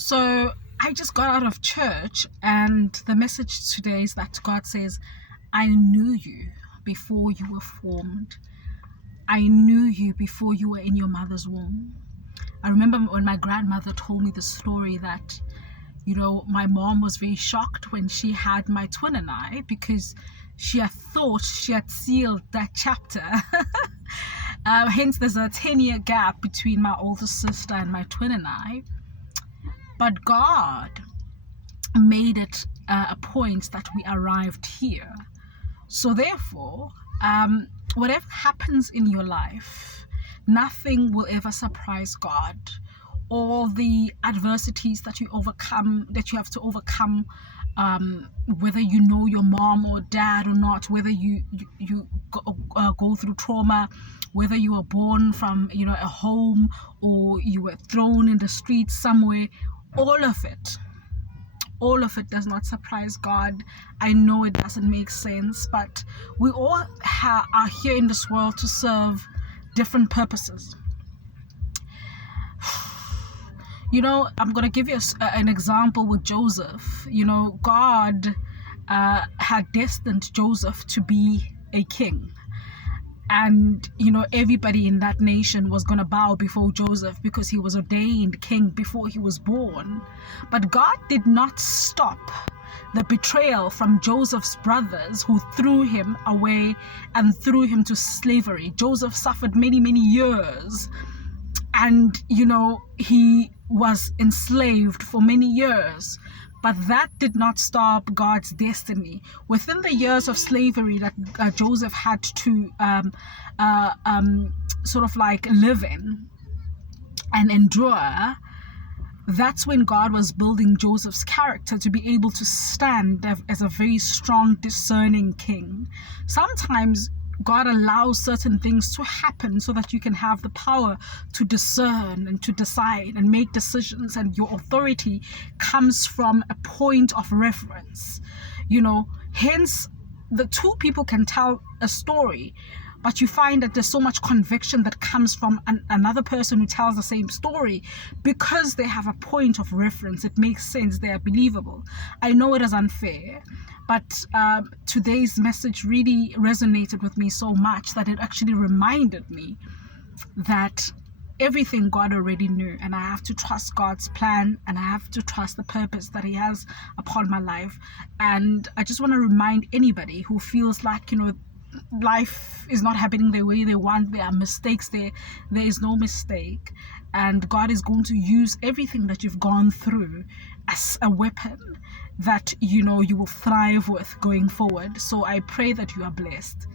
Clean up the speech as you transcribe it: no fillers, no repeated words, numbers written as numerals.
So I just got out of church, and the message today is that God says, I knew you before you were formed. I knew you before you were in your mother's womb. I remember when my grandmother told me the story that, my mom was very shocked when she had my twin and I, because she had thought she had sealed that chapter. Hence, there's a 10-year gap between my older sister and my twin and I. But God made it a point that we arrived here. So therefore, whatever happens in your life, nothing will ever surprise God. All the adversities that you have to overcome, whether you know your mom or dad or not, whether you go through trauma, whether you were born from a home or you were thrown in the streets somewhere, all of it does not surprise God. I know it doesn't make sense, but we all are here in this world to serve different purposes. I'm going to give you an example with Joseph. God had destined Joseph to be a king. And, everybody in that nation was going to bow before Joseph because he was ordained king before he was born. But God did not stop the betrayal from Joseph's brothers, who threw him away and threw him to slavery. Joseph suffered many, many years. And, he was enslaved for many years. But that did not stop God's destiny. Within the years of slavery that Joseph had to sort of like live in and endure, that's when God was building Joseph's character to be able to stand as a very strong, discerning king. Sometimes God allows certain things to happen so that you can have the power to discern and to decide and make decisions, and your authority comes from a point of reference. Hence the two people can tell a story, but you find that there's so much conviction that comes from another person who tells the same story because they have a point of reference. It makes sense. They are believable. I know it is unfair, but today's message really resonated with me so much that it actually reminded me that everything God already knew, and I have to trust God's plan, and I have to trust the purpose that He has upon my life. And I just want to remind anybody who feels like, life is not happening the way they want, there are mistakes, there is no mistake, and God is going to use everything that you've gone through as a weapon that you will thrive with going forward. So I pray that you are blessed.